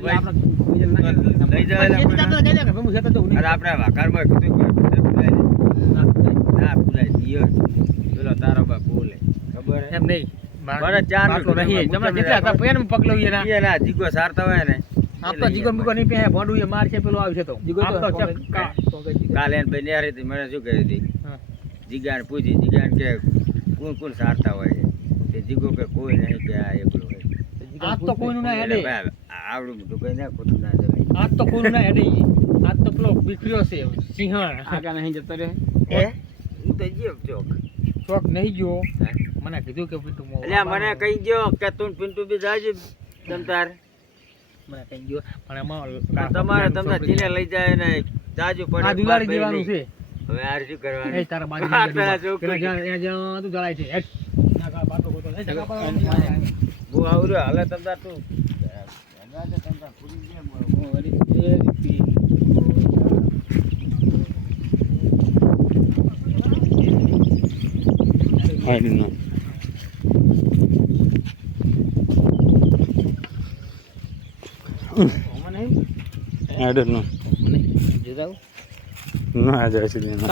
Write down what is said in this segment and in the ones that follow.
લઈ જાય આપણે વાકારમાં કીધું ના ભૂલાય દિયો પેલો તારો બાપ બોલે ખબર એમ નહીં મારા ચાર નહીં તમે કેટલા હતા પેન પકડો ના જીગો સારતા હોય ને આપ તો જીગો બીગો નહીં પે ભોડું એ માર છે પેલો આવશે તો જીગો તો કાલે એને ભાઈ નેરી હતી મને શું કહી હતી જીગાને પૂછી જીગાને કે કોણ કોણ સારતા હોય છે તે જીગો કે કોઈ નહીં કે આ એકલો હોય આજ તો કોઈનું ના હેડે આવડું મોટું કઈ ના ખોટું ના જવાય આજ તો કોઈનું ના હેડે આજ તો પેલો બીખર્યો છે સિંહણ આગા નહીં જતો રે એ હું તો જીવ ચોક નહીં ગયો મને કીધું કે પિન્ટુ એટલે મને કહી ગયો કે તું પિન્ટુ બી જાજે તમતાર મને કહી ગયો પણ એમાં તમારે તમને જીને લઈ જાય ને જાજુ પડે આ દુલારી દેવાનું છે હવે આ શું કરવાનું એ તારા બાજુ તું જળાય છે હેડ ના કા બાતો ગોતો એ જગા પર બો આવરો હાલે તમતાર તું રાજા તમતાર પૂરી જે હું વળી એ રીતી I don't know. I don't know. No, I just didn't know.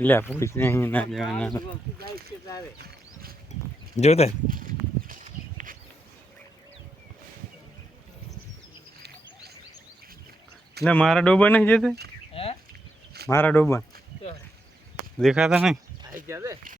લે પૂછ નહીં ના જવાના જોતા એટલે મારા ડોબા નહીં જતે મારા ડોબા દેખાતા નહીં